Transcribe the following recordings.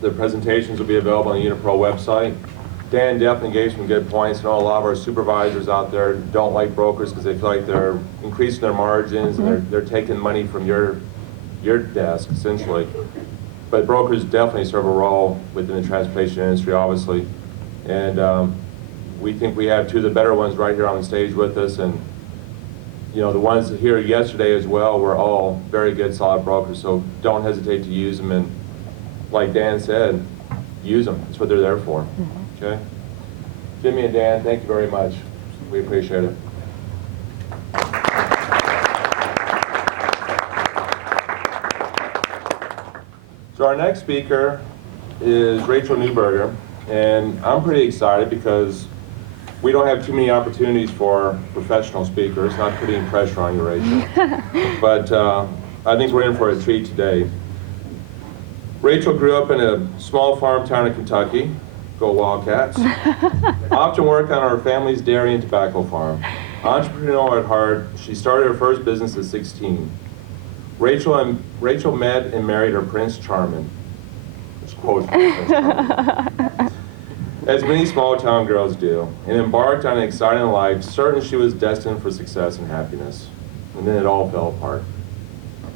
The presentations will be available on the Unipro website. Dan definitely gave some good points. I know a lot of our supervisors out there don't like brokers because they feel like they're increasing their margins and they're taking money from your desk, essentially. But brokers definitely serve a role within the transportation industry, obviously. And we think we have two of the better ones right here on the stage with us. And you know, the ones here yesterday as well were all very good, solid brokers. So don't hesitate to use them. And like Dan said, use them. That's what they're there for. Okay? Jimmy and Dan, thank you very much. We appreciate it. So our next speaker is Rachel Newberger, and I'm pretty excited because we don't have too many opportunities for professional speakers. Not putting pressure on you, Rachel. But I think we're in for a treat today. Rachel grew up in a small farm town in Kentucky. Go Wildcats. Often worked on our family's dairy and tobacco farm. Entrepreneurial at heart, she started her first business at 16. Rachel met and married her Prince Charming. Which quotes from Prince Charming. As many small town girls do, and embarked on an exciting life, certain she was destined for success and happiness. And then it all fell apart.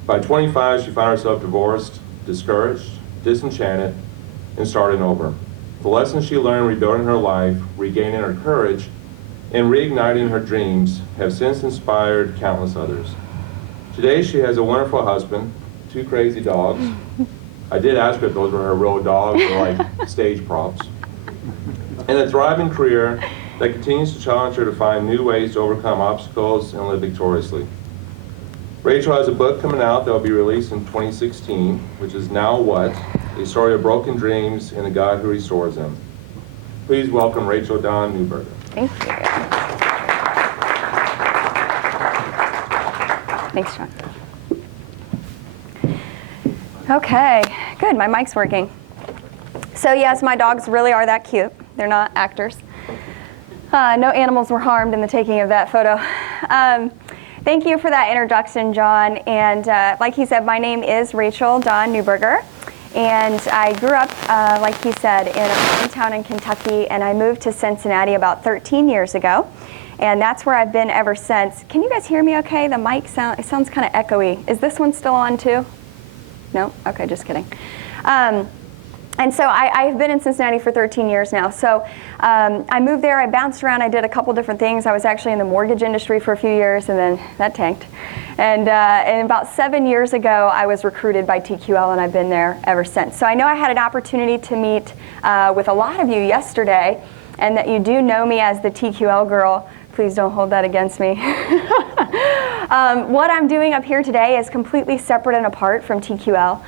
By 25, she found herself divorced, discouraged, disenchanted, and starting over. The lessons she learned rebuilding her life, regaining her courage, and reigniting her dreams have since inspired countless others. Today she has a wonderful husband, 2 crazy dogs. I did ask her if those were her real dogs or like stage props. And a thriving career that continues to challenge her to find new ways to overcome obstacles and live victoriously. Rachel has a book coming out that will be released in 2016, which is Now What? A story of broken dreams and the God who restores them. Please welcome Rachel Dawn Newberger. Thank you. Thanks, John. Okay, good, my mic's working. So yes, my dogs really are that cute. They're not actors. No animals were harmed in the taking of that photo. Thank you for that introduction, John. And like he said, my name is Rachel Dawn Newberger. And I grew up, like he said, in a farm town in Kentucky, and I moved to Cincinnati about 13 years ago. And that's where I've been ever since. Can you guys hear me okay? The mic it sounds kind of echoey. Is this one still on too? No? Okay, just kidding. And so I've been in Cincinnati for 13 years now. So I moved there, I bounced around, I did a couple different things. I was actually in the mortgage industry for a few years, and then that tanked. And about 7 years ago, I was recruited by TQL, and I've been there ever since. So I know I had an opportunity to meet with a lot of you yesterday, and that you do know me as the TQL girl. Please don't hold that against me. What I'm doing up here today is completely separate and apart from TQL.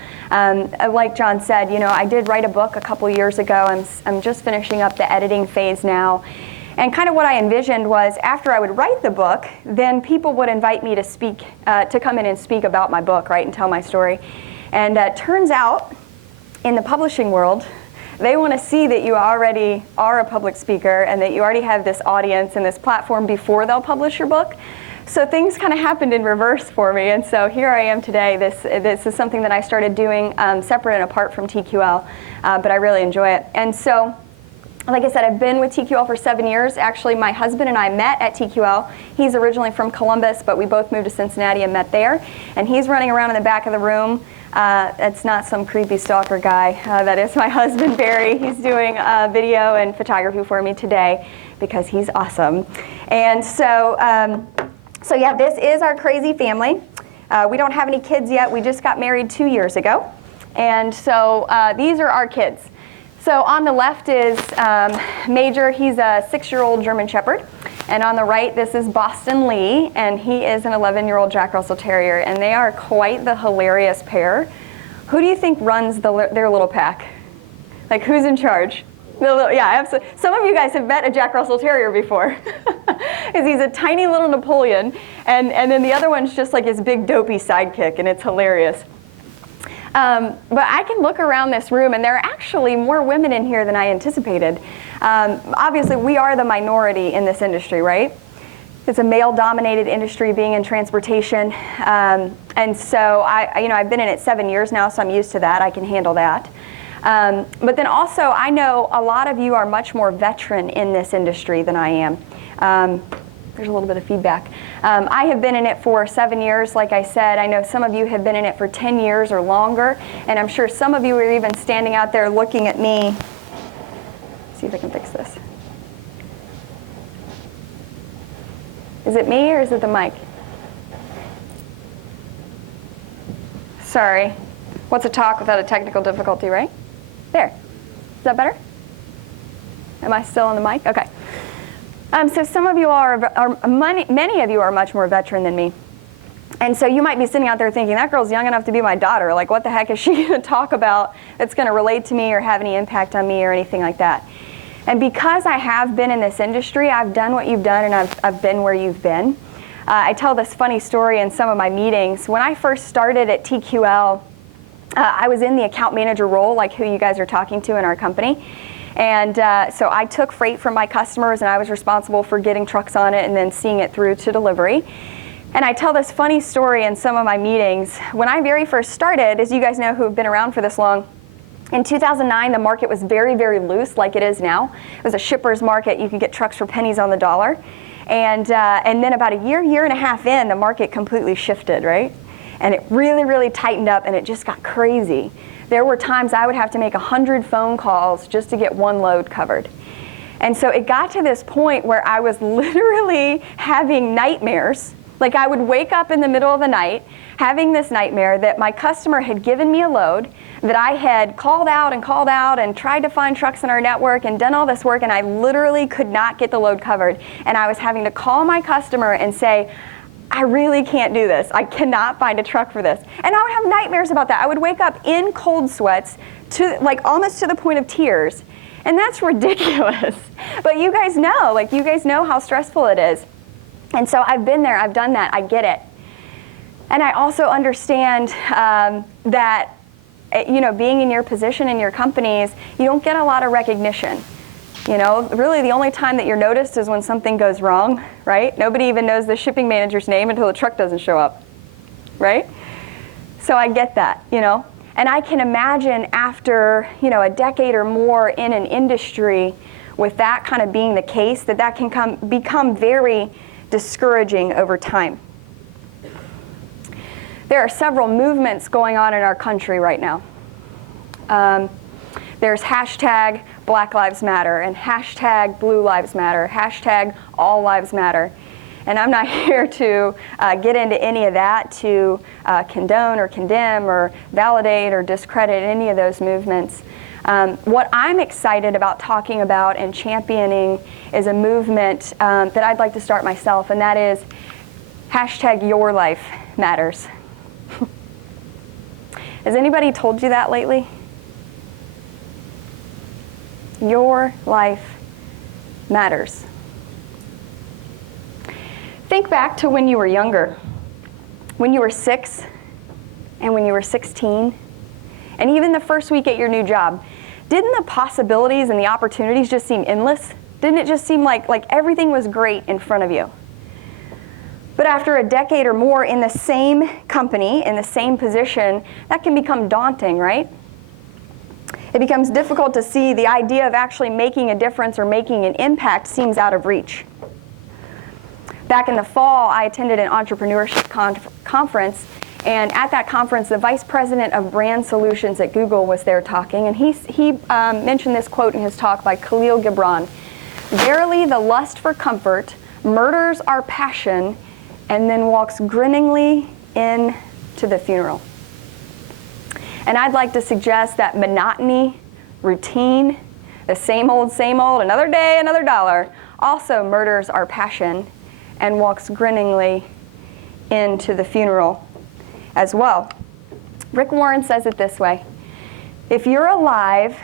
Like John said, you know, I did write a book a couple years ago. I'm just finishing up the editing phase now. And kind of what I envisioned was after I would write the book, then people would invite me to speak, to come in and speak about my book, right, and tell my story. And turns out, in the publishing world, they want to see that you already are a public speaker and that you already have this audience and this platform before they'll publish your book. So things kind of happened in reverse for me, and so here I am today. This is something that I started doing separate and apart from TQL, but I really enjoy it. And so, like I said, I've been with TQL for 7 years. Actually, my husband and I met at TQL. He's originally from Columbus, but we both moved to Cincinnati and met there. And he's running around in the back of the room. It's not some creepy stalker guy. That is my husband, Barry. He's doing video and photography for me today because he's awesome. And so, so yeah, this is our crazy family. We don't have any kids yet. We just got married 2 years ago. And so these are our kids. So on the left is Major. He's a 6-year-old German Shepherd. And on the right, this is Boston Lee, and he is an 11-year-old Jack Russell Terrier. And they are quite the hilarious pair. Who do you think runs their little pack? Like, who's in charge? Yeah, absolutely. Some of you guys have met a Jack Russell Terrier before. Because he's a tiny little Napoleon, and then the other one's just like his big dopey sidekick, and it's hilarious. But I can look around this room, and there are actually more women in here than I anticipated. Obviously, we are the minority in this industry, right? It's a male-dominated industry, being in transportation, and so I've been in it 7 years now, so I'm used to that. I can handle that. But then also, I know a lot of you are much more veteran in this industry than I am. There's a little bit of feedback. I have been in it for 7 years, like I said. I know some of you have been in it for 10 years or longer, and I'm sure some of you are even standing out there looking at me. Let's see if I can fix this. Is it me or is it the mic? Sorry. What's a talk without a technical difficulty, right? There. Is that better? Am I still on the mic? Okay. So some of you many of you are much more veteran than me. And so you might be sitting out there thinking, that girl's young enough to be my daughter. Like, what the heck is she going to talk about that's going to relate to me or have any impact on me or anything like that? And because I have been in this industry, I've done what you've done and I've been where you've been. I tell this funny story in some of my meetings. When I first started at TQL, I was in the account manager role, like who you guys are talking to in our company. And so I took freight from my customers and I was responsible for getting trucks on it and then seeing it through to delivery. And I tell this funny story in some of my meetings. When I very first started, as you guys know who have been around for this long, in 2009 the market was very, very loose like it is now. It was a shipper's market. You could get trucks for pennies on the dollar. And then about a year and a half in, the market completely shifted, right? And it really, really tightened up and it just got crazy. There were times I would have to make 100 phone calls just to get one load covered. And so it got to this point where I was literally having nightmares. Like, I would wake up in the middle of the night having this nightmare that my customer had given me a load, that I had called out and tried to find trucks in our network and done all this work, and I literally could not get the load covered. And I was having to call my customer and say, I really can't do this. I cannot find a truck for this. And I would have nightmares about that. I would wake up in cold sweats, almost to the point of tears. And that's ridiculous. But you guys know how stressful it is. And so I've been there, I've done that, I get it. And I also understand that, being in your position in your companies, you don't get a lot of recognition. Really the only time that you're noticed is when something goes wrong, right? Nobody even knows the shipping manager's name until the truck doesn't show up, right? So I get that, And I can imagine after, a decade or more in an industry with that kind of being the case, that can become very discouraging over time. There are several movements going on in our country right now. There's hashtag Black Lives Matter and hashtag Blue Lives Matter, hashtag All Lives Matter. And I'm not here to get into any of that to condone or condemn or validate or discredit any of those movements. What I'm excited about talking about and championing is a movement that I'd like to start myself, and that is hashtag Your Life Matters. Has anybody told you that lately? Your life matters. Think back to when you were younger, when you were 6 and when you were 16, and even the first week at your new job. Didn't the possibilities and the opportunities just seem endless? Didn't it just seem like everything was great in front of you? But after a decade or more in the same company, in the same position, that can become daunting, right? It becomes difficult to see the idea of actually making a difference or making an impact seems out of reach. Back in the fall, I attended an entrepreneurship conference, and at that conference, the vice president of brand solutions at Google was there talking, and he mentioned this quote in his talk by Khalil Gibran: "Verily, the lust for comfort murders our passion and then walks grinningly into the funeral." And I'd like to suggest that monotony, routine, the same old, another day, another dollar, also murders our passion and walks grinningly into the funeral as well. Rick Warren says it this way: if you're alive,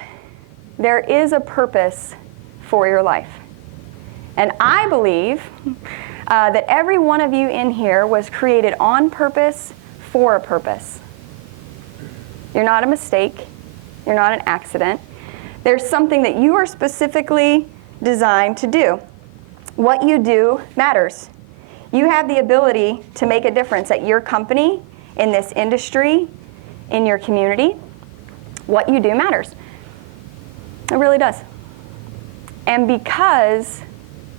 there is a purpose for your life. And I believe that every one of you in here was created on purpose for a purpose. You're not a mistake. You're not an accident. There's something that you are specifically designed to do. What you do matters. You have the ability to make a difference at your company, in this industry, in your community. What you do matters. It really does. And because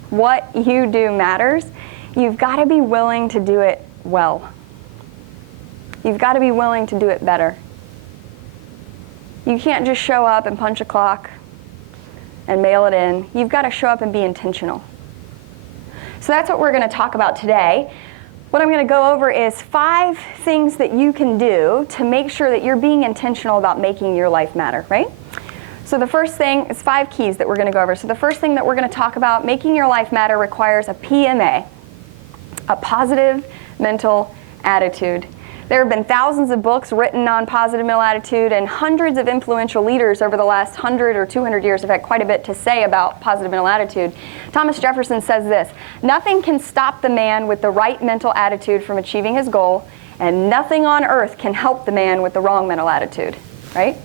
what you do matters, you've got to be willing to do it well. You've got to be willing to do it better. You can't just show up and punch a clock and mail it in. You've got to show up and be intentional. So that's what we're going to talk about today. What I'm going to go over is 5 things that you can do to make sure that you're being intentional about making your life matter, right? So the first thing is 5 keys that we're going to go over. So the first thing that we're going to talk about, making your life matter, requires a PMA, a positive mental attitude. There have been thousands of books written on positive mental attitude, and hundreds of influential leaders over the last 100 or 200 years have had quite a bit to say about positive mental attitude. Thomas Jefferson says this: "Nothing can stop the man with the right mental attitude from achieving his goal, and nothing on earth can help the man with the wrong mental attitude." Right?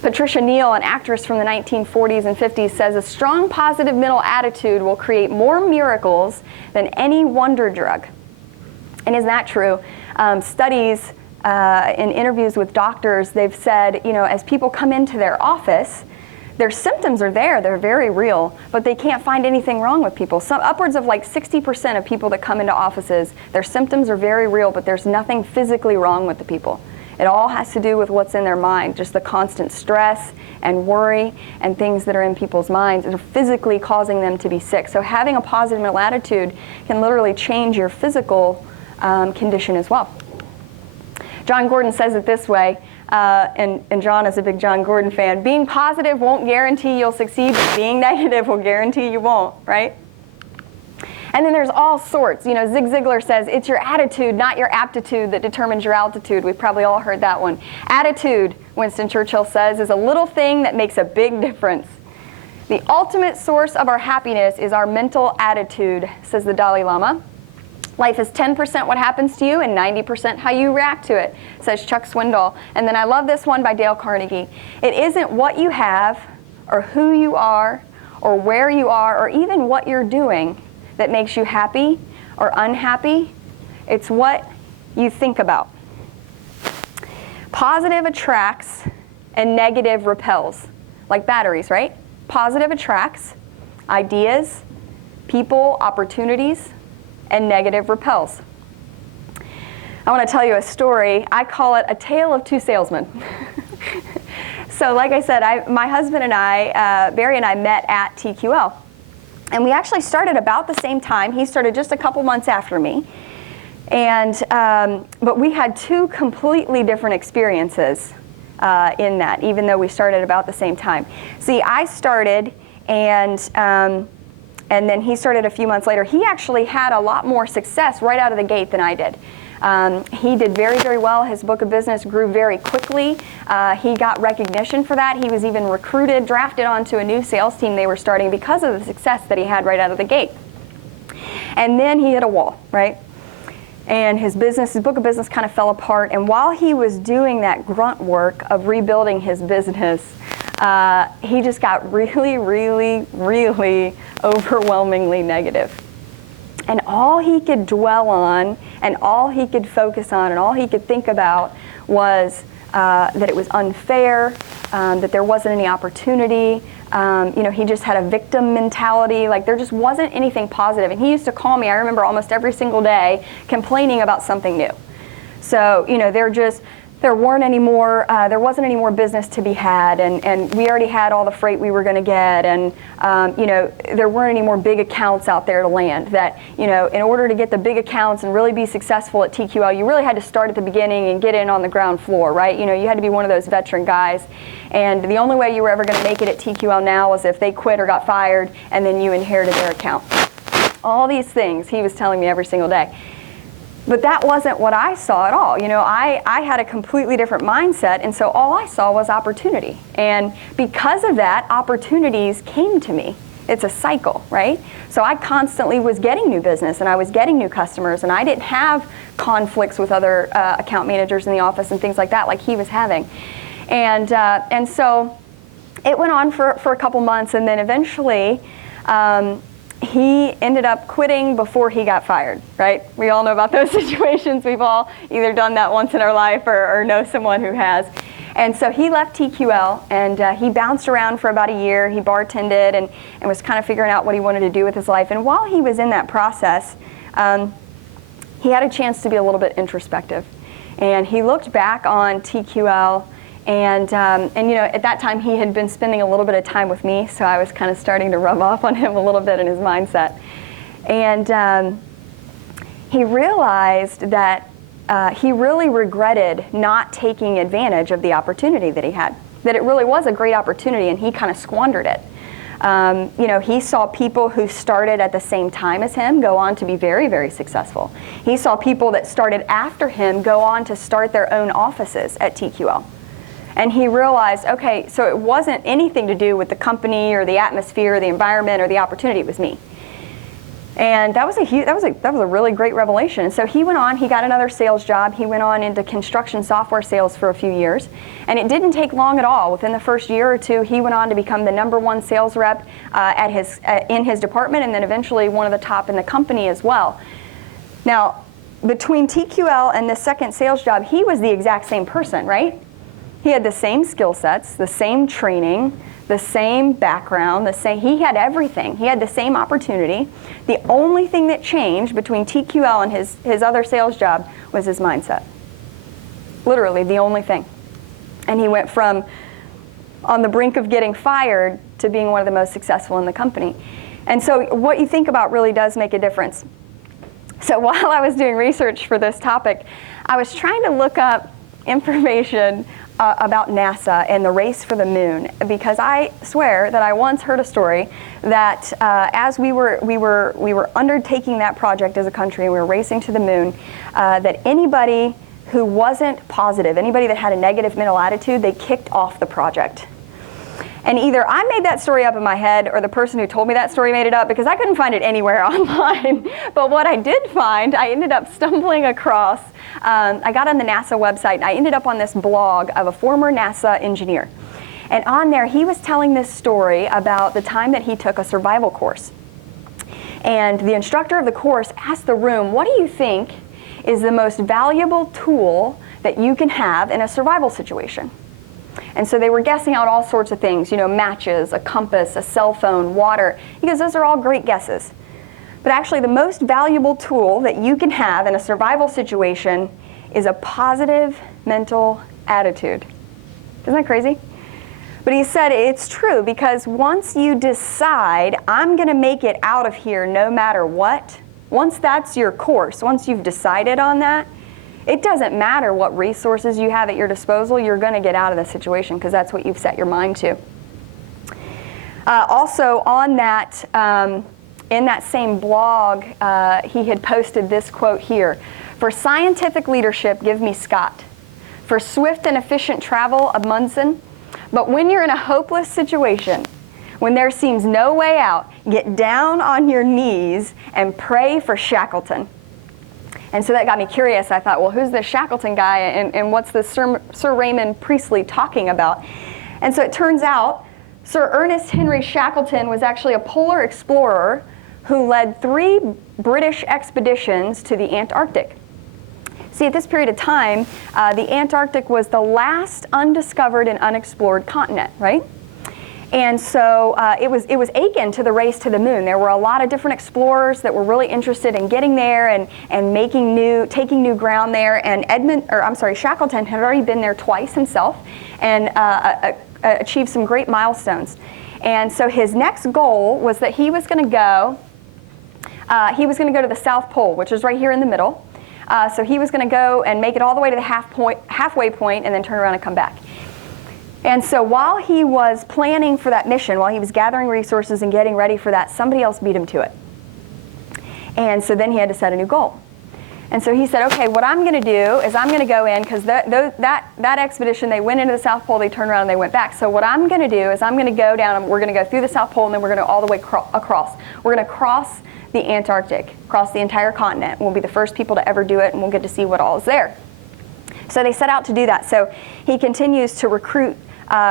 Patricia Neal, an actress from the 1940s and 50s, says a strong positive mental attitude will create more miracles than any wonder drug. And isn't that true? Studies in interviews with doctors, they've said, as people come into their office, their symptoms are there, they're very real, but they can't find anything wrong with people. Upwards of like 60% of people that come into offices, their symptoms are very real, but there's nothing physically wrong with the people. It all has to do with what's in their mind, just the constant stress and worry and things that are in people's minds that are physically causing them to be sick. So having a positive mental attitude can literally change your physical condition as well. John Gordon says it this way, and John is a big John Gordon fan: being positive won't guarantee you'll succeed, but being negative will guarantee you won't, right? And then there's all sorts. Zig Ziglar says, it's your attitude, not your aptitude, that determines your altitude. We've probably all heard that one. Attitude, Winston Churchill says, is a little thing that makes a big difference. The ultimate source of our happiness is our mental attitude, says the Dalai Lama. Life is 10% what happens to you and 90% how you react to it, says Chuck Swindoll. And then I love this one by Dale Carnegie. It isn't what you have or who you are or where you are or even what you're doing that makes you happy or unhappy. It's what you think about. Positive attracts and negative repels, like batteries, right? Positive attracts ideas, people, opportunities, and negative repels. I want to tell you a story. I call it a tale of 2 salesmen. So like I said, my husband and I, Barry and I, met at TQL. And we actually started about the same time. He started just a couple months after me. And but we had 2 completely different experiences in that, even though we started about the same time. See, I started, and then he started a few months later. He actually had a lot more success right out of the gate than I did. He did very, very well. His book of business grew very quickly. He got recognition for that. He was even recruited, drafted onto a new sales team they were starting because of the success that he had right out of the gate. And then he hit a wall, right? And his book of business kind of fell apart. And while he was doing that grunt work of rebuilding his business, he just got really, really, really overwhelmingly negative. And all he could dwell on, and all he could focus on, and all he could think about was that it was unfair, that there wasn't any opportunity. He just had a victim mentality. Like, there just wasn't anything positive. And he used to call me, I remember, almost every single day complaining about something new. So, there wasn't any more business to be had, and we already had all the freight we were going to get, and there weren't any more big accounts out there to land. That in order to get the big accounts and really be successful at TQL, you really had to start at the beginning and get in on the ground floor, right? You had to be one of those veteran guys, and the only way you were ever going to make it at TQL now was if they quit or got fired, and then you inherited their account. All these things he was telling me every single day. But that wasn't what I saw at all. I had a completely different mindset, and so all I saw was opportunity. And because of that, opportunities came to me. It's a cycle, right? So I constantly was getting new business, and I was getting new customers, and I didn't have conflicts with other account managers in the office and things like that like he was having. And so it went on for a couple months, and then eventually he ended up quitting before he got fired, right? We all know about those situations. We've all either done that once in our life or know someone who has. And so he left TQL, and he bounced around for about a year. He bartended and was kind of figuring out what he wanted to do with his life. And while he was in that process, he had a chance to be a little bit introspective. And he looked back on TQL, and you know, at that time he had been spending a little bit of time with me, so I was kind of starting to rub off on him a little bit in his mindset. And he realized that he really regretted not taking advantage of the opportunity that he had, that it really was a great opportunity, and he kind of squandered it. You know, he saw people who started at the same time as him go on to be very, very successful. He saw people that started after him go on to start their own offices at TQL. And he realized, okay, so it wasn't anything to do with the company or the atmosphere or the environment or the opportunity, it was me. And that was a really great revelation. And so he went on, he got another sales job. He went on into construction software sales for a few years. And it didn't take long at all. Within the first year or two, he went on to become the #1 sales rep in his department, and then eventually one of the top in the company as well. Now, between TQL and the second sales job, he was the exact same person, right? He had the same skill sets, the same training, the same background, he had everything. He had the same opportunity. The only thing that changed between TQL and his other sales job was his mindset. Literally, the only thing. And he went from on the brink of getting fired to being one of the most successful in the company. And so what you think about really does make a difference. So while I was doing research for this topic, I was trying to look up information about NASA and the race for the moon, because I swear that I once heard a story that as we were undertaking that project as a country and we were racing to the moon, that anybody who wasn't positive, anybody that had a negative mental attitude, they kicked off the project. And either I made that story up in my head or the person who told me that story made it up, because I couldn't find it anywhere online. But what I did find, I ended up stumbling across, I got on the NASA website and I ended up on this blog of a former NASA engineer. And on there he was telling this story about the time that he took a survival course. And the instructor of the course asked the room, what do you think is the most valuable tool that you can have in a survival situation? And so they were guessing out all sorts of things, you know, matches, a compass, a cell phone, water. He goes, those are all great guesses. But actually the most valuable tool that you can have in a survival situation is a positive mental attitude. Isn't that crazy? But he said it's true, because once you decide, I'm going to make it out of here no matter what, once that's your course, once you've decided on that, it doesn't matter what resources you have at your disposal, you're going to get out of the situation because that's what you've set your mind to. Also on that, in that same blog, he had posted this quote here: "For scientific leadership, give me Scott. For swift and efficient travel, Amundsen. But when you're in a hopeless situation, when there seems no way out, get down on your knees and pray for Shackleton." And so that got me curious. I thought, well, who's this Shackleton guy, and what's this Sir Raymond Priestley talking about? And so it turns out Sir Ernest Henry Shackleton was actually a polar explorer who led 3 British expeditions to the Antarctic. See, at this period of time, the Antarctic was the last undiscovered and unexplored continent, right? And so it was akin to the race to the moon. There were a lot of different explorers that were really interested in getting there and taking new ground there. And Shackleton had already been there twice himself and achieved some great milestones. And so his next goal was that he was going to go to the South Pole, which is right here in the middle. So he was going to go and make it all the way to the halfway point and then turn around and come back. And so while he was planning for that mission, while he was gathering resources and getting ready for that, somebody else beat him to it. And so then he had to set a new goal. And so he said, okay, what I'm going to do is I'm going to go in, because that expedition, they went into the South Pole, they turned around and they went back. So what I'm going to do is I'm going to go down, and we're going to go through the South Pole, and then we're going to go all the way across. We're going to cross the Antarctic, cross the entire continent. We'll be the first people to ever do it, and we'll get to see what all is there. So they set out to do that. So he continues to recruit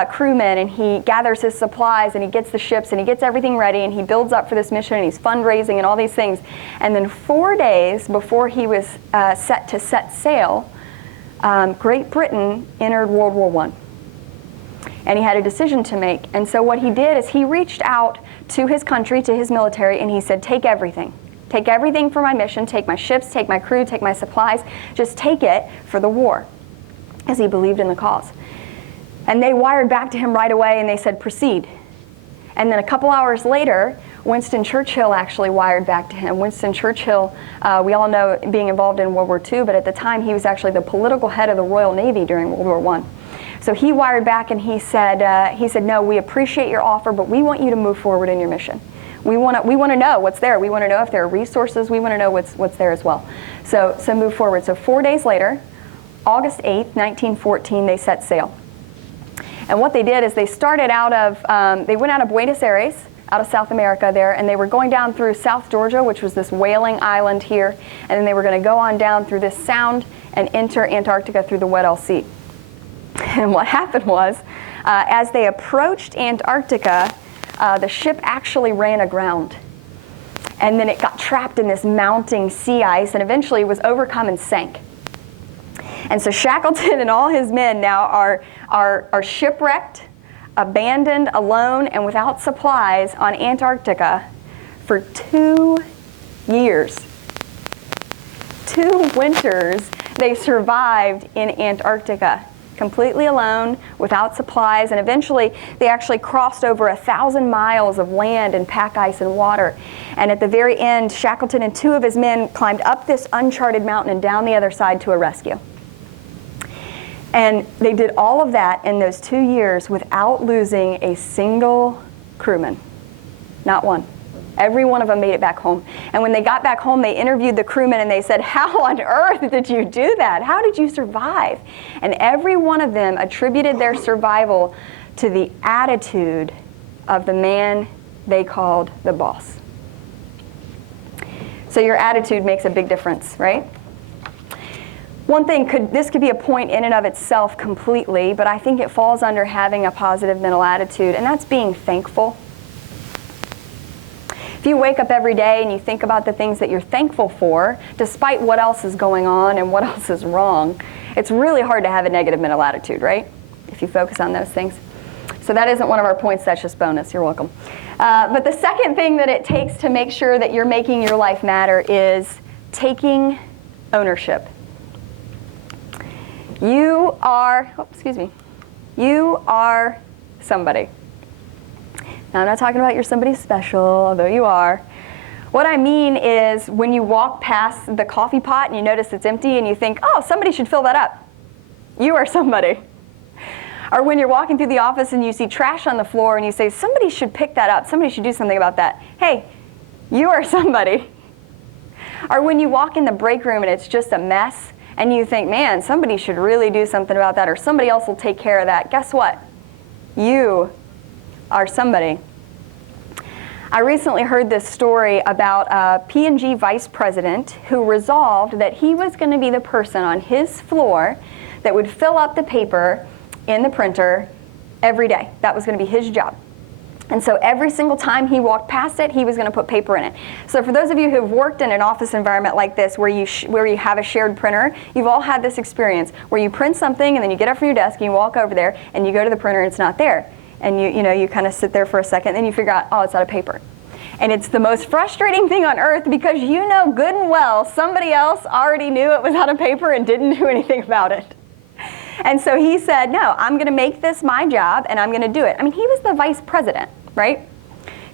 crewmen, and he gathers his supplies, and he gets the ships, and he gets everything ready, and he builds up for this mission, and he's fundraising and all these things. And then 4 days before he was set to set sail, Great Britain entered World War I. and he had a decision to make. And so what he did is he reached out to his country, to his military, and he said, take everything. Take everything for my mission, take my ships, take my crew, take my supplies, just take it for the war, as he believed in the cause. And they wired back to him right away and they said, proceed. And then a couple hours later, Winston Churchill actually wired back to him. Winston Churchill, we all know being involved in World War II, but at the time he was actually the political head of the Royal Navy during World War I. So he wired back and he said, no, we appreciate your offer, but we want you to move forward in your mission. We want to know what's there. We want to know if there are resources. We want to know what's there as well. So move forward. So 4 days later, August 8th, 1914, they set sail. And what they did is they started out of, they went out of Buenos Aires, out of South America there, and they were going down through South Georgia, which was this whaling island here, and then they were going to go on down through this sound and enter Antarctica through the Weddell Sea. And what happened was, as they approached Antarctica, the ship actually ran aground. And then it got trapped in this mounting sea ice and eventually was overcome and sank. And so Shackleton and all his men now are shipwrecked, abandoned, alone, and without supplies on Antarctica for 2 years. 2 winters they survived in Antarctica, completely alone, without supplies, and eventually they actually crossed over 1,000 miles of land and pack ice and water. And at the very end, Shackleton and 2 of his men climbed up this uncharted mountain and down the other side to a rescue. And they did all of that in those 2 years without losing a single crewman. Not one. Every one of them made it back home. And when they got back home, they interviewed the crewmen and they said, how on earth did you do that? How did you survive? And every one of them attributed their survival to the attitude of the man they called the boss. So your attitude makes a big difference, right? One thing, this could be a point in and of itself completely, but I think it falls under having a positive mental attitude, and that's being thankful. If you wake up every day and you think about the things that you're thankful for, despite what else is going on and what else is wrong, it's really hard to have a negative mental attitude, right? If you focus on those things. So that isn't one of our points, that's just bonus. You're welcome. But the second thing that it takes to make sure that you're making your life matter is taking ownership. You are somebody. Now, I'm not talking about you're somebody special, although you are. What I mean is when you walk past the coffee pot and you notice it's empty and you think, oh, somebody should fill that up. You are somebody. Or when you're walking through the office and you see trash on the floor and you say, somebody should pick that up. Somebody should do something about that. Hey, you are somebody. Or when you walk in the break room and it's just a mess and you think, man, somebody should really do something about that, or somebody else will take care of that. Guess what? You are somebody. I recently heard this story about a P&G vice president who resolved that he was going to be the person on his floor that would fill up the paper in the printer every day. That was going to be his job. And so every single time he walked past it, he was going to put paper in it. So for those of you who have worked in an office environment like this where you have a shared printer, you've all had this experience where you print something and then you get up from your desk and you walk over there and you go to the printer and it's not there. And you kind of sit there for a second and then you figure out, oh, it's out of paper. And it's the most frustrating thing on earth because you know good and well somebody else already knew it was out of paper and didn't do anything about it. And so he said, no, I'm going to make this my job and I'm going to do it. I mean, he was the vice president, right?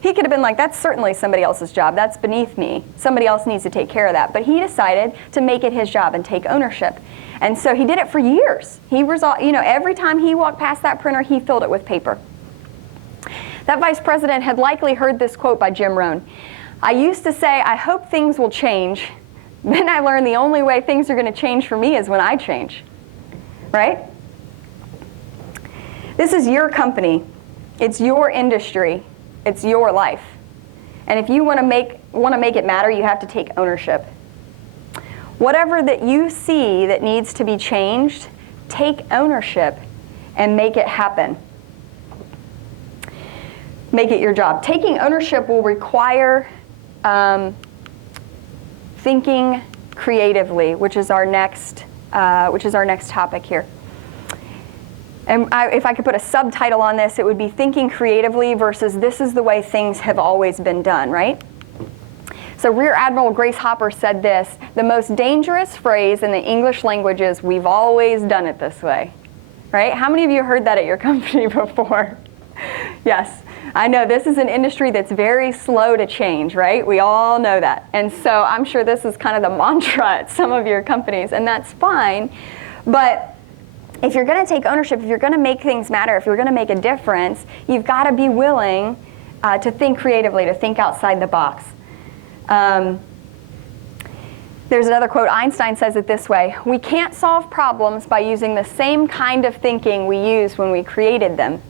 He could have been like, that's certainly somebody else's job. That's beneath me. Somebody else needs to take care of that. But he decided to make it his job and take ownership. And so he did it for years. He resolved, every time he walked past that printer, he filled it with paper. That vice president had likely heard this quote by Jim Rohn. I used to say, I hope things will change. Then I learned the only way things are going to change for me is when I change. Right? This is your company. It's your industry. It's your life. And if you want to make it matter, you have to take ownership. Whatever that you see that needs to be changed, take ownership and make it happen. Make it your job. Taking ownership will require thinking creatively, which is our next topic here. And if I could put a subtitle on this, it would be thinking creatively versus this is the way things have always been done, right? So Rear Admiral Grace Hopper said this, the most dangerous phrase in the English language is, we've always done it this way, right? How many of you heard that at your company before? Yes, I know this is an industry that's very slow to change, right? We all know that. And so I'm sure this is kind of the mantra at some of your companies, and that's fine. But if you're going to take ownership, if you're going to make things matter, if you're going to make a difference, you've got to be willing to think creatively, to think outside the box. There's another quote. Einstein says it this way, we can't solve problems by using the same kind of thinking we used when we created them.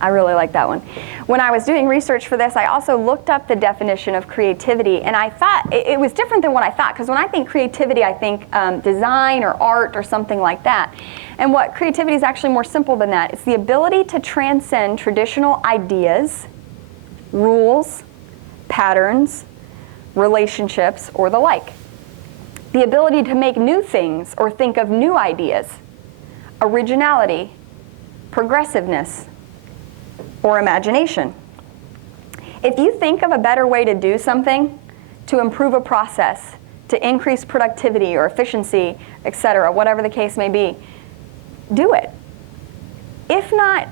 I really like that one. When I was doing research for this, I also looked up the definition of creativity, and I thought it was different than what I thought, because when I think creativity, I think design or art or something like that. And what creativity is actually more simple than that. It's the ability to transcend traditional ideas, rules, patterns, relationships, or the like. The ability to make new things or think of new ideas, originality, progressiveness, or imagination. If you think of a better way to do something, to improve a process, to increase productivity or efficiency, etc., whatever the case may be, do it. If not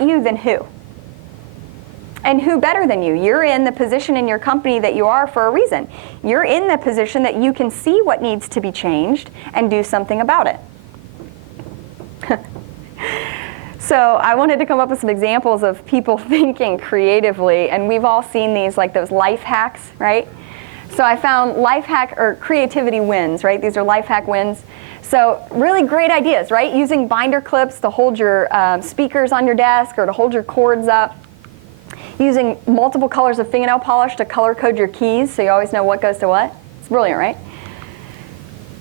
you, then who? And who better than you? You're in the position in your company that you are for a reason. You're in the position that you can see what needs to be changed and do something about it. So I wanted to come up with some examples of people thinking creatively, and we've all seen these, like those life hacks, right? So I found life hack or creativity wins, right? These are life hack wins. So really great ideas, right? Using binder clips to hold your speakers on your desk or to hold your cords up. Using multiple colors of fingernail polish to color code your keys so you always know what goes to what. It's brilliant, right?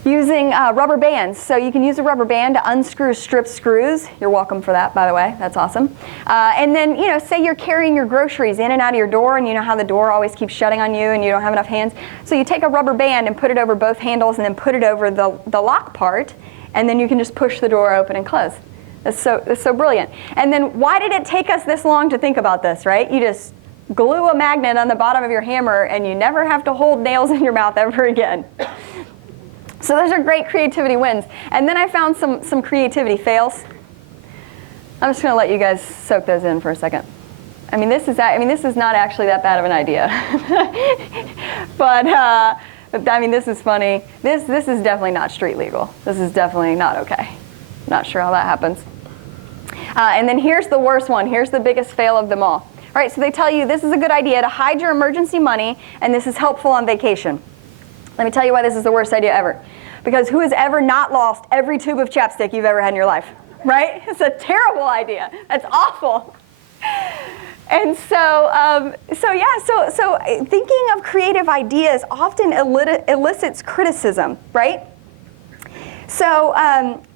Using rubber bands. So you can use a rubber band to unscrew stripped screws. You're welcome for that, by the way. That's awesome. And then, say you're carrying your groceries in and out of your door, and you know how the door always keeps shutting on you and you don't have enough hands. So you take a rubber band and put it over both handles and then put it over the lock part, and then you can just push the door open and close. That's so brilliant. And then why did it take us this long to think about this, right? You just glue a magnet on the bottom of your hammer and you never have to hold nails in your mouth ever again. So those are great creativity wins. And then I found some creativity fails. I'm just going to let you guys soak those in for a second. This is not actually that bad of an idea. But this is funny. This is definitely not street legal. This is definitely not okay. Not sure how that happens. And then here's the worst one. Here's the biggest fail of them all. All right, so they tell you this is a good idea to hide your emergency money, and this is helpful on vacation. Let me tell you why this is the worst idea ever. Because who has ever not lost every tube of chapstick you've ever had in your life? Right? It's a terrible idea. That's awful. And so thinking of creative ideas often elicits criticism, right? So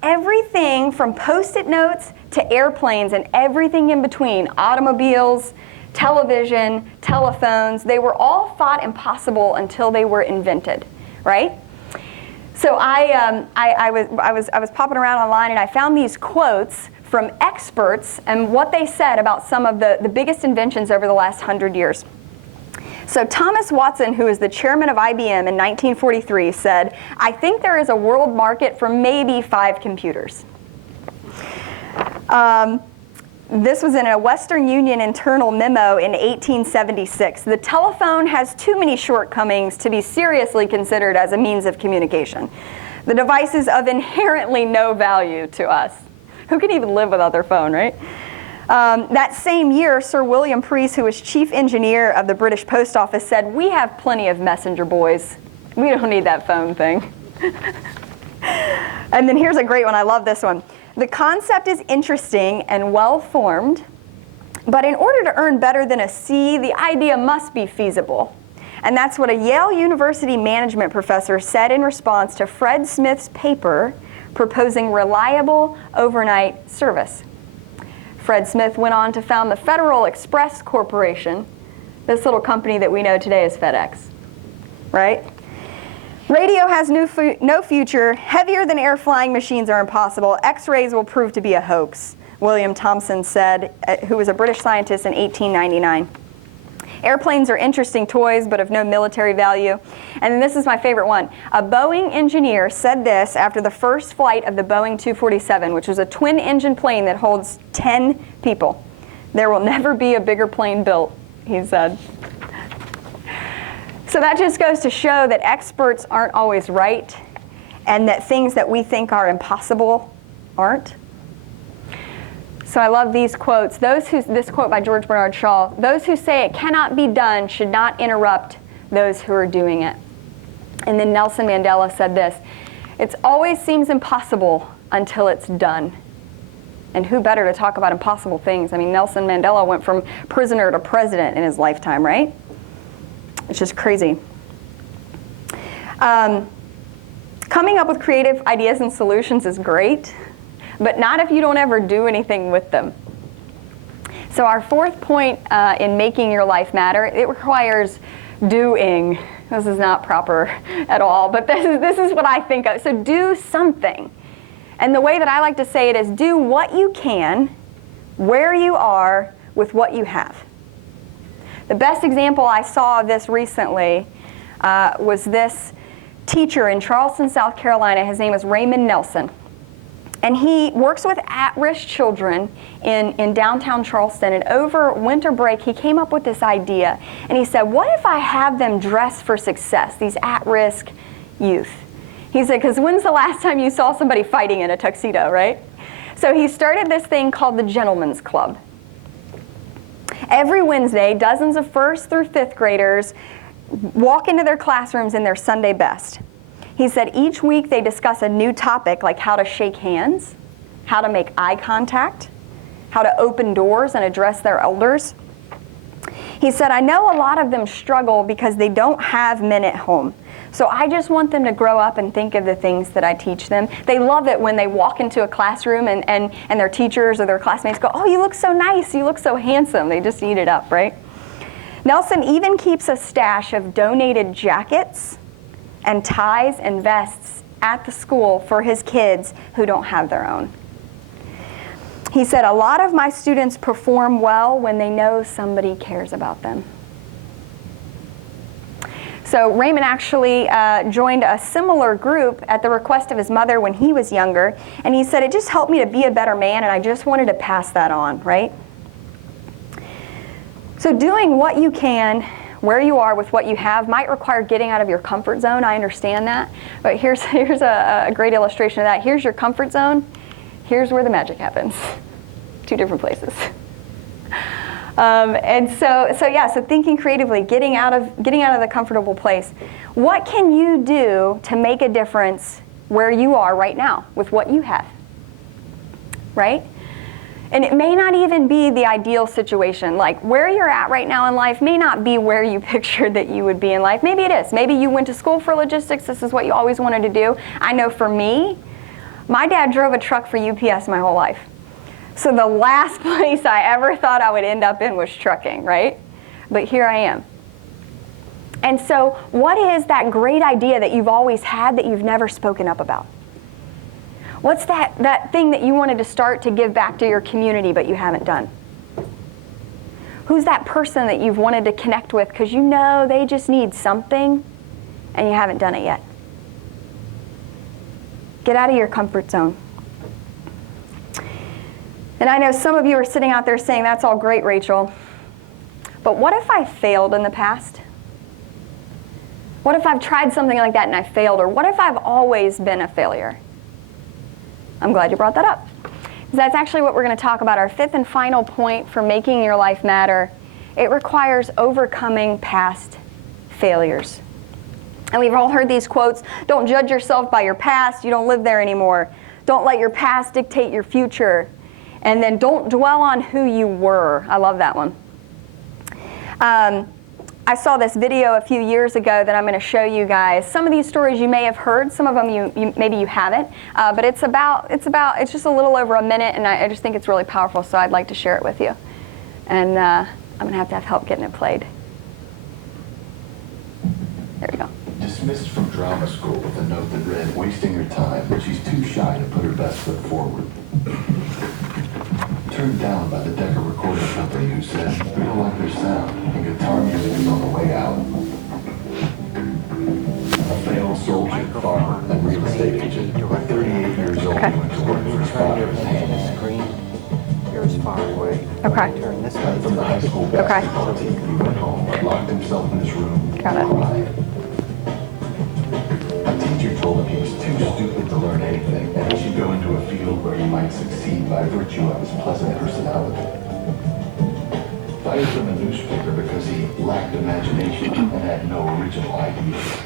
everything from Post-it notes to airplanes and everything in between, automobiles, television, telephones, they were all thought impossible until they were invented, right? So I was popping around online and I found these quotes from experts and what they said about some of the biggest inventions over the last 100 years. So Thomas Watson, who is the chairman of IBM in 1943, said, "I think there is a world market for maybe 5 computers." This was in a Western Union internal memo in 1876. The telephone has too many shortcomings to be seriously considered as a means of communication. The device is of inherently no value to us. Who can even live without their phone, right? That same year, Sir William Preece, who was chief engineer of the British Post Office, said, "We have plenty of messenger boys. We don't need that phone thing." And then here's a great one. I love this one. "The concept is interesting and well-formed, but in order to earn better than a C, the idea must be feasible." And that's what a Yale University management professor said in response to Fred Smith's paper proposing reliable overnight service. Fred Smith went on to found the Federal Express Corporation, this little company that we know today as FedEx, right? Radio has no future. Heavier than air flying machines are impossible. X-rays will prove to be a hoax, William Thomson said, who was a British scientist in 1899. Airplanes are interesting toys, but of no military value. And then this is my favorite one. A Boeing engineer said this after the first flight of the Boeing 247, which was a twin-engine plane that holds 10 people. There will never be a bigger plane built, he said. So that just goes to show that experts aren't always right, and that things that we think are impossible aren't. So I love these quotes. This quote by George Bernard Shaw, those who say it cannot be done should not interrupt those who are doing it. And then Nelson Mandela said this, it always seems impossible until it's done. And who better to talk about impossible things? I mean, Nelson Mandela went from prisoner to president in his lifetime, right? It's just crazy. Coming up with creative ideas and solutions is great, but not if you don't ever do anything with them. So our fourth point in making your life matter, it requires doing. This is not proper at all, but this is what I think of. So do something. And the way that I like to say it is do what you can, where you are, with what you have. The best example I saw of this recently was this teacher in Charleston, South Carolina. His name is Raymond Nelson. And he works with at-risk children in downtown Charleston. And over winter break, he came up with this idea. And he said, what if I have them dress for success, these at-risk youth? He said, because when's the last time you saw somebody fighting in a tuxedo, right? So he started this thing called the Gentlemen's Club. Every Wednesday, dozens of first through fifth graders walk into their classrooms in their Sunday best. He said each week they discuss a new topic like how to shake hands, how to make eye contact, how to open doors and address their elders. He said, I know a lot of them struggle because they don't have men at home. So I just want them to grow up and think of the things that I teach them. They love it when they walk into a classroom and their teachers or their classmates go, oh, you look so nice, you look so handsome. They just eat it up, right? Nelson even keeps a stash of donated jackets and ties and vests at the school for his kids who don't have their own. He said, a lot of my students perform well when they know somebody cares about them. So Raymond actually joined a similar group at the request of his mother when he was younger, and he said, it just helped me to be a better man, and I just wanted to pass that on, right? So doing what you can, where you are with what you have might require getting out of your comfort zone. I understand that. But here's a great illustration of that. Here's your comfort zone. Here's where the magic happens. Two different places. So thinking creatively, getting out of the comfortable place. What can you do to make a difference where you are right now with what you have? Right? And it may not even be the ideal situation. Like where you're at right now in life may not be where you pictured that you would be in life. Maybe it is. Maybe you went to school for logistics. This is what you always wanted to do. I know for me, my dad drove a truck for UPS my whole life. So the last place I ever thought I would end up in was trucking, right? But here I am. And so what is that great idea that you've always had that you've never spoken up about? What's that thing that you wanted to start to give back to your community but you haven't done? Who's that person that you've wanted to connect with because you know they just need something and you haven't done it yet? Get out of your comfort zone. And I know some of you are sitting out there saying, that's all great, Rachel, but what if I failed in the past? What if I've tried something like that and I failed? Or what if I've always been a failure? I'm glad you brought that up. Because that's actually what we're going to talk about. Our fifth and final point for making your life matter. It requires overcoming past failures. And we've all heard these quotes. Don't judge yourself by your past. You don't live there anymore. Don't let your past dictate your future. And then don't dwell on who you were. I love that one. I saw this video a few years ago that I'm going to show you guys. Some of these stories you may have heard, some of them maybe you haven't, but it's just a little over a minute, and I just think it's really powerful, so I'd like to share it with you. And I'm going to have help getting it played. There we go. Just dismissed from drama school with a note that read, "Wasting her time, but she's too shy to put her best foot forward." Turned down by the Decca recording company, who said, "We don't like their sound, and guitar music is on the way out." A failed soldier, farmer, and real estate agent, 38 years old, he went to work for his father's hand. Here's far away. Okay. Turn this Cut from the high school basketball team, he went home, locked himself in his room, Got it. and cried. A teacher told him he was too stupid to learn anything, and he should go into a field where he might succeed by virtue of his pleasant personality. Fired from a newspaper because he lacked imagination and had no original ideas.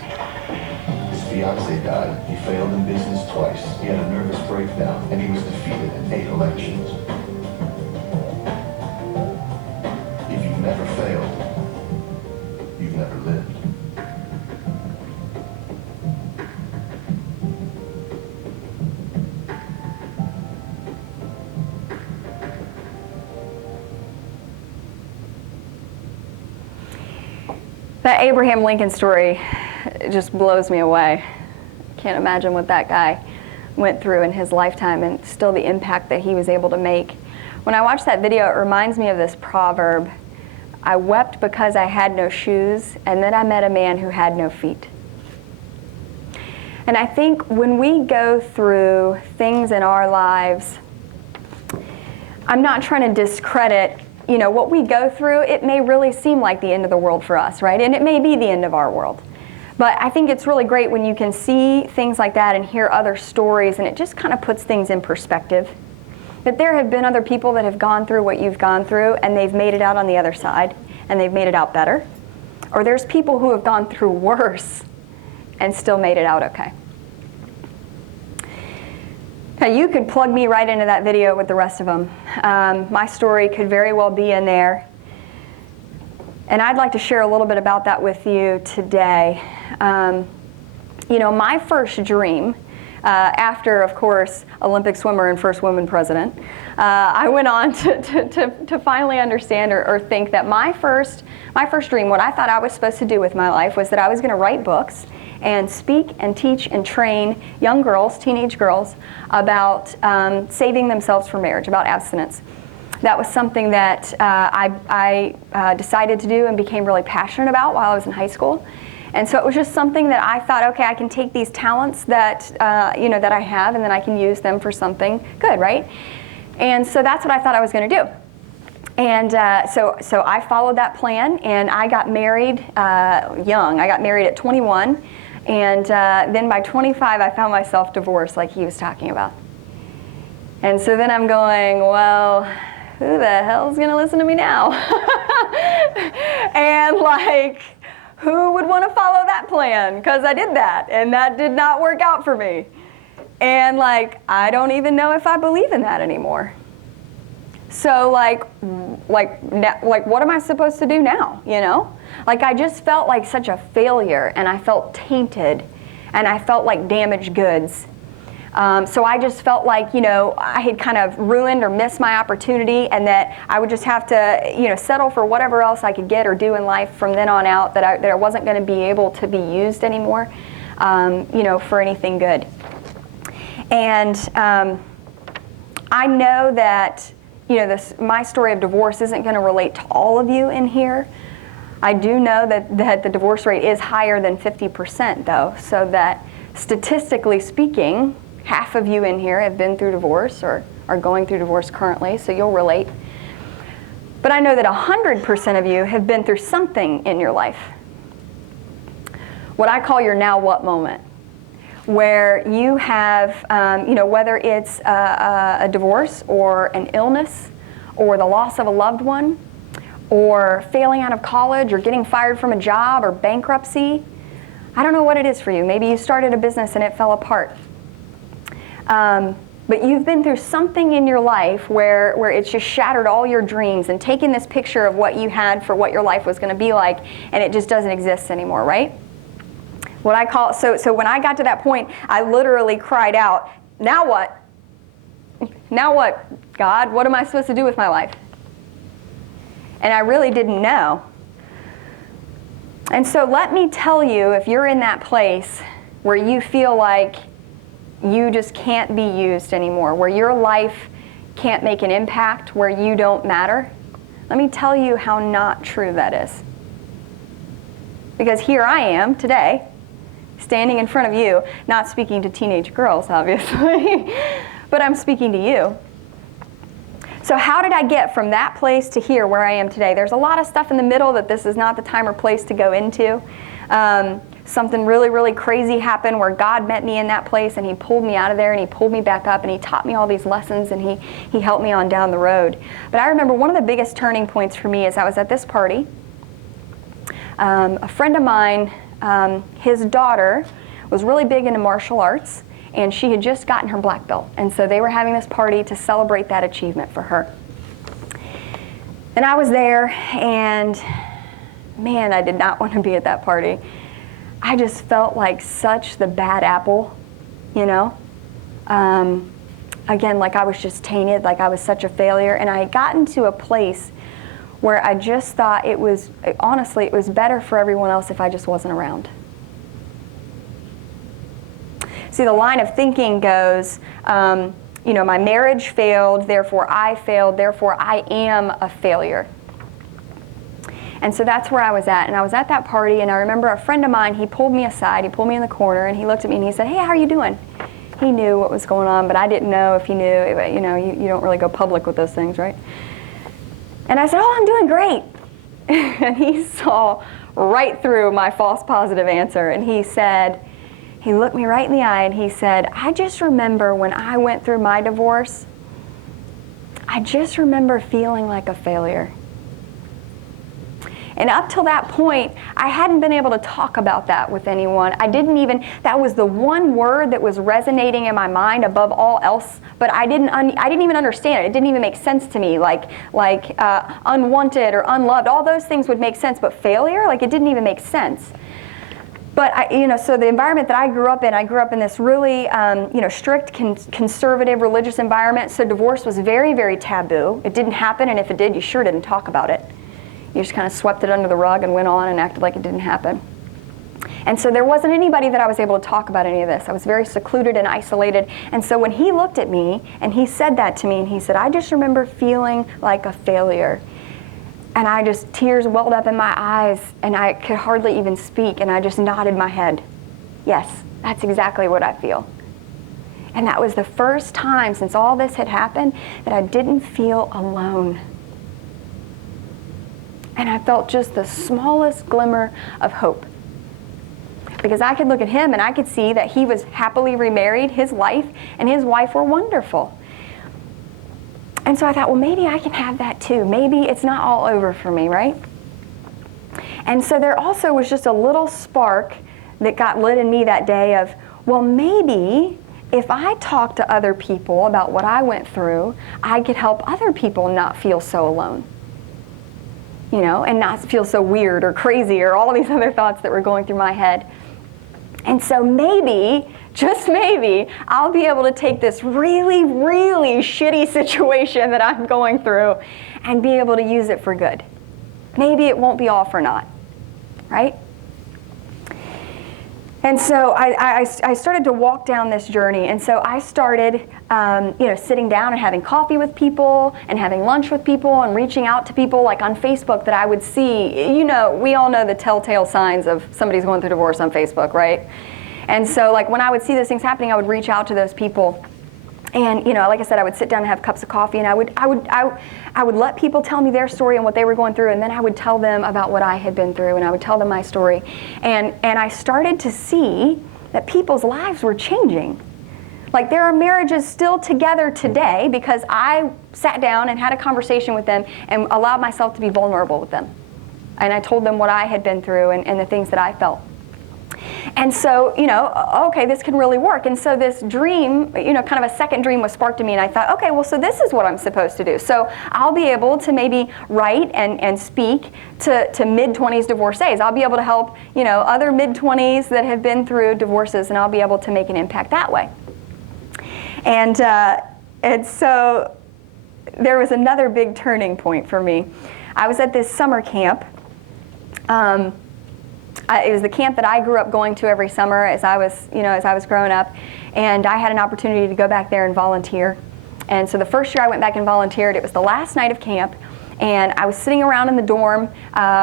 His fiancée died, he failed in business twice, he had a nervous breakdown, and he was defeated in 8 elections. If you've never failed, you've never lived. That Abraham Lincoln story just blows me away. Can't imagine what that guy went through in his lifetime and still the impact that he was able to make. When I watch that video, it reminds me of this proverb, "I wept because I had no shoes, and then I met a man who had no feet." And I think when we go through things in our lives, I'm not trying to discredit what we go through. It may really seem like the end of the world for us, right? And it may be the end of our world. But I think it's really great when you can see things like that and hear other stories, and it just kind of puts things in perspective. That there have been other people that have gone through what you've gone through, and they've made it out on the other side, and they've made it out better. Or there's people who have gone through worse and still made it out okay. Now, you could plug me right into that video with the rest of them. My story could very well be in there. And I'd like to share a little bit about that with you today. My first dream, after, of course, Olympic swimmer and first woman president, I went on to finally understand or think that my first dream, what I thought I was supposed to do with my life, was that I was going to write books and speak and teach and train young girls, teenage girls, about saving themselves from marriage, about abstinence. That was something that I decided to do and became really passionate about while I was in high school. And so it was just something that I thought, okay, I can take these talents that that I have, and then I can use them for something good, right? And so that's what I thought I was going to do. And so I followed that plan, and I got married young. I got married at 21, and then by 25, I found myself divorced, like he was talking about. And so then I'm going, well, who the hell's going to listen to me now? And who would want to follow that plan? Because I did that, and that did not work out for me. And I don't even know if I believe in that anymore. So what am I supposed to do now, I just felt like such a failure, and I felt tainted, and I felt like damaged goods. So I just felt like, I had kind of ruined or missed my opportunity, and that I would just have to, settle for whatever else I could get or do in life from then on out, that I wasn't going to be able to be used anymore, for anything good. And I know that, my story of divorce isn't going to relate to all of you in here. I do know that the divorce rate is higher than 50%, though, so that statistically speaking, half of you in here have been through divorce or are going through divorce currently, so you'll relate. But I know that 100% of you have been through something in your life. What I call your now what moment, where you have, whether it's a divorce or an illness or the loss of a loved one or failing out of college or getting fired from a job or bankruptcy. I don't know what it is for you. Maybe you started a business and it fell apart. But you've been through something in your life where it's just shattered all your dreams and taken this picture of what you had for what your life was going to be like, and it just doesn't exist anymore, right? What I call, so when I got to that point, I literally cried out, now what? Now what, God? What am I supposed to do with my life? And I really didn't know. And so let me tell you, if you're in that place where you feel like you just can't be used anymore, where your life can't make an impact, where you don't matter, let me tell you how not true that is. Because here I am today, standing in front of you, not speaking to teenage girls, obviously, but I'm speaking to you. So how did I get from that place to here where I am today? There's a lot of stuff in the middle that this is not the time or place to go into. Something really, really crazy happened where God met me in that place and He pulled me out of there and He pulled me back up and He taught me all these lessons and He helped me on down the road. But I remember one of the biggest turning points for me is I was at this party. A friend of mine, his daughter was really big into martial arts, and she had just gotten her black belt. And so they were having this party to celebrate that achievement for her. And I was there, and man, I did not want to be at that party. I just felt like such the bad apple, you know? Again, like I was just tainted, like I was such a failure. And I had gotten to a place where I just thought honestly, it was better for everyone else if I just wasn't around. See, the line of thinking goes, my marriage failed, therefore I failed, therefore I am a failure. And so that's where I was at. And I was at that party, and I remember a friend of mine, he pulled me aside, he pulled me in the corner, and he looked at me and he said, "Hey, how are you doing?" He knew what was going on, but I didn't know if he knew. You don't really go public with those things, right? And I said, "Oh, I'm doing great." And he saw right through my false positive answer, and he looked me right in the eye and he said, "I just remember when I went through my divorce, I just remember feeling like a failure." And up till that point, I hadn't been able to talk about that with anyone. That was the one word that was resonating in my mind above all else, but I didn't even understand it. It didn't even make sense to me, like unwanted or unloved. All those things would make sense, but failure, like it didn't even make sense. But so the environment that I grew up in this really, strict, conservative, religious environment. So divorce was very, very taboo. It didn't happen, and if it did, you sure didn't talk about it. You just kind of swept it under the rug and went on and acted like it didn't happen. And so there wasn't anybody that I was able to talk about any of this. I was very secluded and isolated. And so when he looked at me and he said that to me, and he said, "I just remember feeling like a failure." And tears welled up in my eyes, and I could hardly even speak, and I just nodded my head. Yes, that's exactly what I feel. And that was the first time since all this had happened that I didn't feel alone. And I felt just the smallest glimmer of hope. Because I could look at him and I could see that he was happily remarried, his life and his wife were wonderful. And so I thought, well, maybe I can have that too. Maybe it's not all over for me, right? And so there also was just a little spark that got lit in me that day of, well, maybe if I talk to other people about what I went through, I could help other people not feel so alone. And not feel so weird or crazy or all of these other thoughts that were going through my head. And so maybe, just maybe, I'll be able to take this really, really shitty situation that I'm going through and be able to use it for good. Maybe it won't be all for naught, right? And so I started to walk down this journey, and so I started, sitting down and having coffee with people and having lunch with people and reaching out to people like on Facebook that I would see. We all know the telltale signs of somebody's going through divorce on Facebook, right? And so like when I would see those things happening, I would reach out to those people. And like I said, I would sit down and have cups of coffee, and I would let people tell me their story and what they were going through, and then I would tell them about what I had been through, and I would tell them my story. And I started to see that people's lives were changing. Like there are marriages still together today because I sat down and had a conversation with them and allowed myself to be vulnerable with them. And I told them what I had been through and the things that I felt. And so, okay, this can really work. And so this dream, kind of a second dream was sparked in me, and I thought, okay, well, so this is what I'm supposed to do. So I'll be able to maybe write and speak to mid-20s divorcees. I'll be able to help, other mid-20s that have been through divorces, and I'll be able to make an impact that way. And so there was another big turning point for me. I was at this summer camp, It was the camp that I grew up going to every summer as I was growing up, and I had an opportunity to go back there and volunteer. And so the first year I went back and volunteered, it was the last night of camp, and I was sitting around in the dorm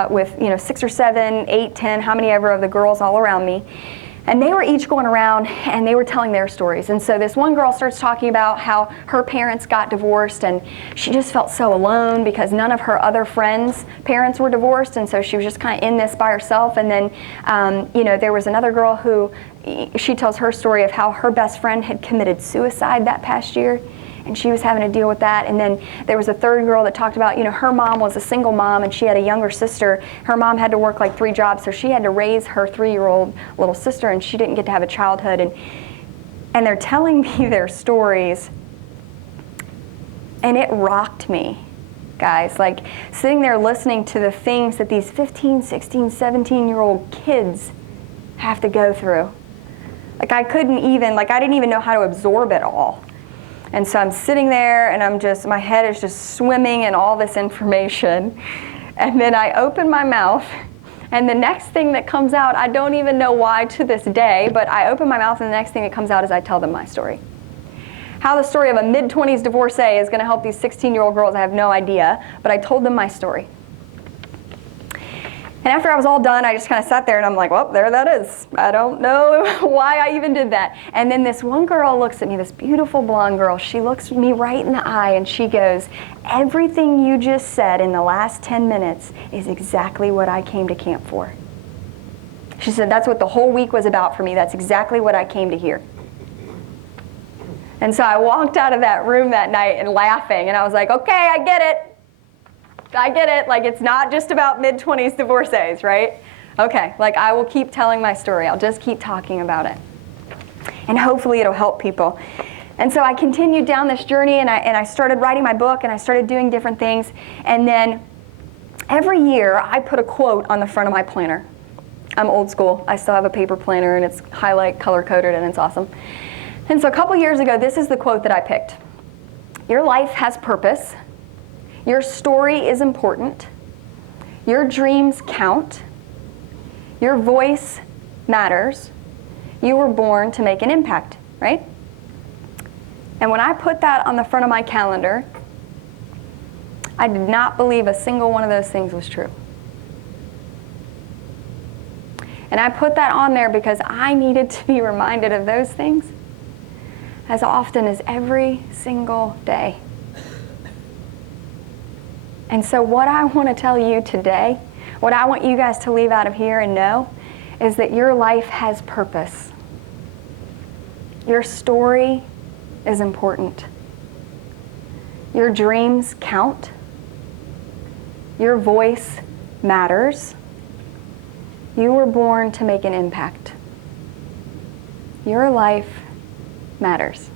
with 6 or 7, 8, 10, how many ever of the girls all around me. And they were each going around and they were telling their stories. And so this one girl starts talking about how her parents got divorced and she just felt so alone because none of her other friends' parents were divorced, and so she was just kind of in this by herself. And then there was another girl who, she tells her story of how her best friend had committed suicide that past year, and she was having to deal with that. And then there was a third girl that talked about, her mom was a single mom and she had a younger sister. Her mom had to work like 3 jobs, so she had to raise her 3-year-old little sister, and she didn't get to have a childhood. And they're telling me their stories, and it rocked me, guys. Like, sitting there listening to the things that these 15, 16, 17-year-old kids have to go through. Like, I didn't even know how to absorb it all. And so I'm sitting there and my head is just swimming in all this information. And then I open my mouth, and the next thing that comes out, I don't even know why to this day, but I open my mouth and the next thing that comes out is I tell them my story. How the story of a mid-20s divorcee is going to help these 16-year-old girls, I have no idea, but I told them my story. And after I was all done, I just kind of sat there and I'm like, well, there that is. I don't know why I even did that. And then this one girl looks at me, this beautiful blonde girl, she looks me right in the eye and she goes, everything you just said in the last 10 minutes is exactly what I came to camp for. She said, that's what the whole week was about for me. That's exactly what I came to hear. And so I walked out of that room that night and laughing, and I was like, okay, I get it. Like, it's not just about mid-20s divorcees, right? Okay, like, I will keep telling my story. I'll just keep talking about it. And hopefully it'll help people. And so I continued down this journey, and I started writing my book, and I started doing different things. And then every year I put a quote on the front of my planner. I'm old school. I still have a paper planner, and it's highlight color-coded, and it's awesome. And so a couple years ago, this is the quote that I picked. Your life has purpose. Your story is important. Your dreams count. Your voice matters. You were born to make an impact, right? And when I put that on the front of my calendar, I did not believe a single one of those things was true. And I put that on there because I needed to be reminded of those things as often as every single day. And so what I want to tell you today, what I want you guys to leave out of here and know, is that your life has purpose. Your story is important. Your dreams count. Your voice matters. You were born to make an impact. Your life matters.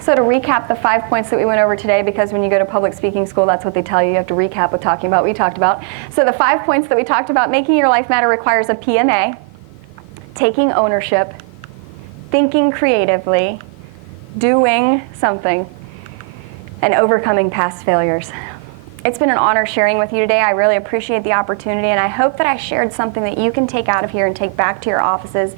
So to recap the 5 points that we went over today, because when you go to public speaking school, that's what they tell you. You have to recap what we talked about. So the 5 points that we talked about, making your life matter requires a PMA, taking ownership, thinking creatively, doing something, and overcoming past failures. It's been an honor sharing with you today. I really appreciate the opportunity, and I hope that I shared something that you can take out of here and take back to your offices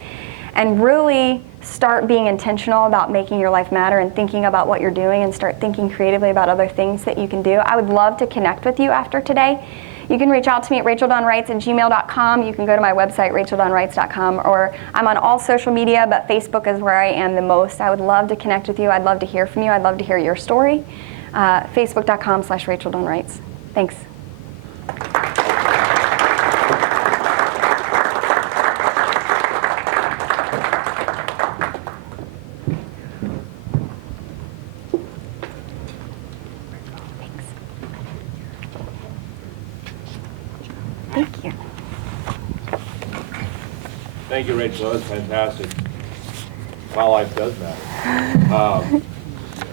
and really start being intentional about making your life matter and thinking about what you're doing, and start thinking creatively about other things that you can do. I would love to connect with you after today. You can reach out to me at racheldonwrites@gmail.com. You can go to my website, racheldonwrites.com, or I'm on all social media, but Facebook is where I am the most. I would love to connect with you. I'd love to hear from you. I'd love to hear your story. Facebook.com/racheldonwrites. Thanks. Thank you. Thank you, Rachel. That was fantastic. My life does matter.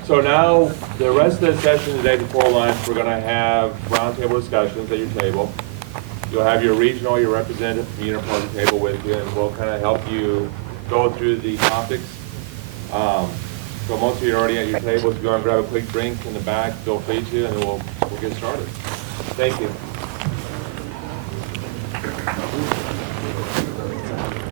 So now, the rest of the session today before lunch, we're going to have roundtable discussions at your table. You'll have your regional, your representative from unipro at the table with you, and we'll kind of help you go through the topics. So most of you are already at your table. If you want to grab a quick drink in the back, feel free to, and then we'll get started. Thank you.